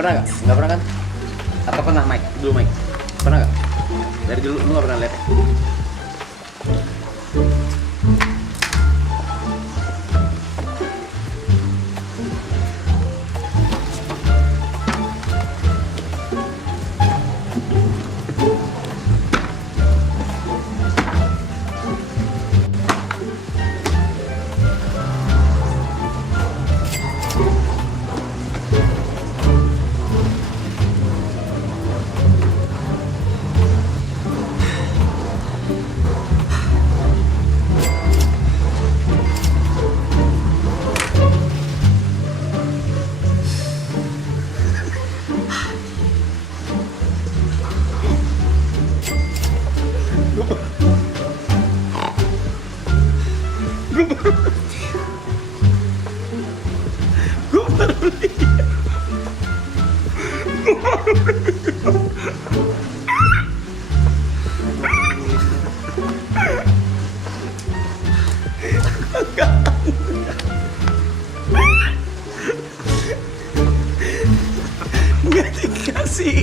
Pernah nggak? Nggak pernah kan? Atau pernah Mike? Dulu Mike? Pernah nggak? Dari dulu lu nggak pernah lihat? Nggak dikasih.